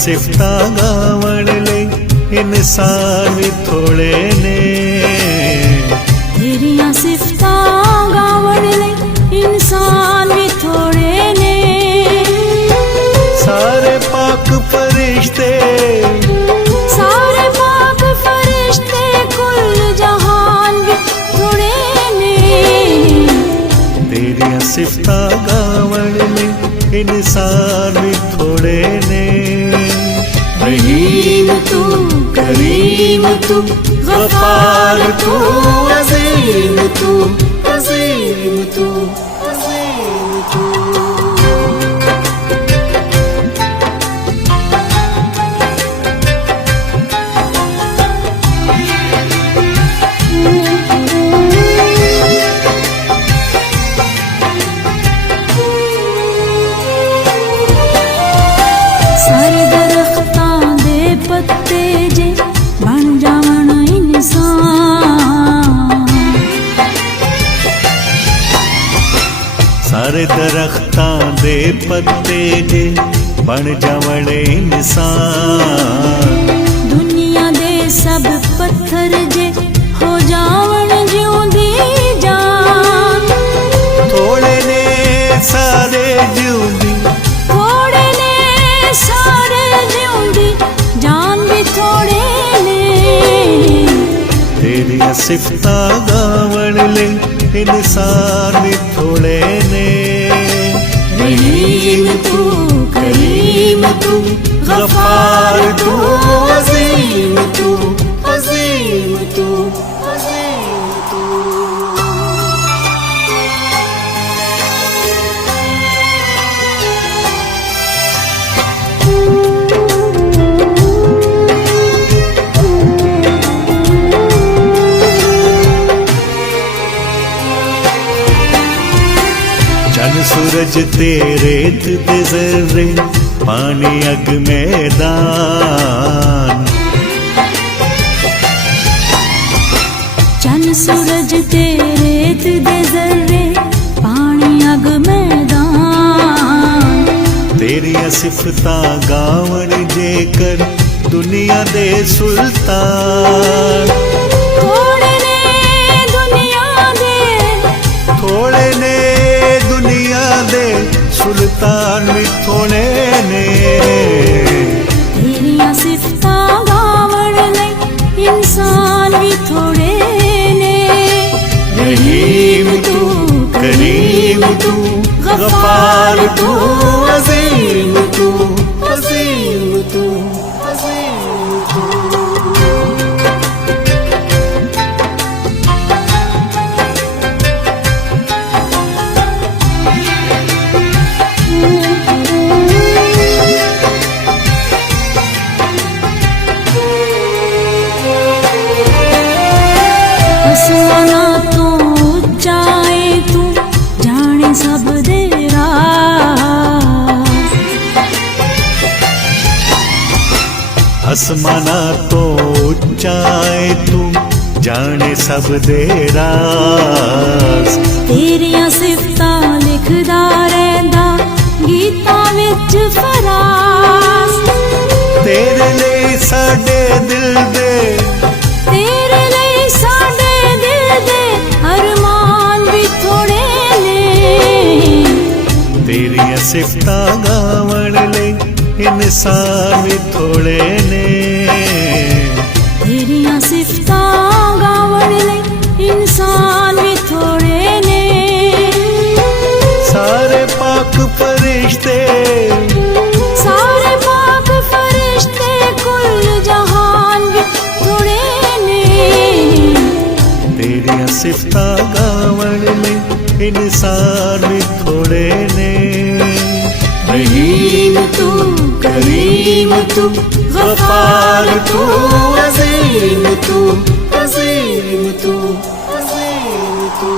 सिफता गावण ले इंसान भी थोड़े ने। तेरिया सिफता गावण ले इंसान भी थोड़े ने। सारे पाक फरिश्ते कुल जहान भी थोड़े ने। तेरिया सिफता गावण ले इंसान भी थोड़े ने। रहीम तू, करीम तू, गफ्फार तू, अज़ीम तू, अज़ीम तू, अज़ीम तू। सारे दरख्तां दे पत्ते जे बन जावण इंसान। सारे दरख्तां दे पत्ते जे बन जावण इंसान। दुनिया दे सब पत्थर जे हो जावण जिउंदी जान। थोड़े ने सारे जिउंदी, थोड़े ने सारे जिउंदी जान भी थोड़े ने। तेरिया सिफता गावण ले इंसान भी थोड़े ने। रहीम तू, करीम तू, गफ्फार तू, अज़ीम तू, अज़ीम तू, अज़ीम तू। चन सूरज तेरे दे ज़र्रे पानी अग मैदान। चन सूरज तेरे दे ज़र्रे पानी अग मैदान। तेरिया सिफता गावण जेकर दुनिया दे सुल्तान। थोड़े ने दुनिया दे, थोड़े ने दुनिया दे सुल्तान भी थोड़े ने। तेरिया सिफता गावण ले इंसान भी थोड़े ने। रहीम तू, करीम तू, गफ्फार तू, अज़ीम तू, अज़ीम तू, अज़ीम तू। आसमाना तो ऊंचाए तू जाने सब दे राज़। आसमाना तो ऊंचाए तू जाने सब दे राज़। तेरिया सिफता लिखदा रहिंदा गीतां विच फराज़। तेरे लिए साडे दिल दे, तेरे लिए साडे दिल दे अरमान भी थोड़े ने। तेरिया सिफता गावण ले इंसान भी थोड़े ने। तेरिया सिफता गावण ले इंसान भी थोड़े ने। सारे पाक फरिश्ते कुल जहान भी थोड़े ने। तेरिया सिफता गावण ले इंसान भी थोड़े ने। रहीम तू, करीम तू, गफ्फार तू, अज़ीम तू, अज़ीम तू, अज़ीम तू।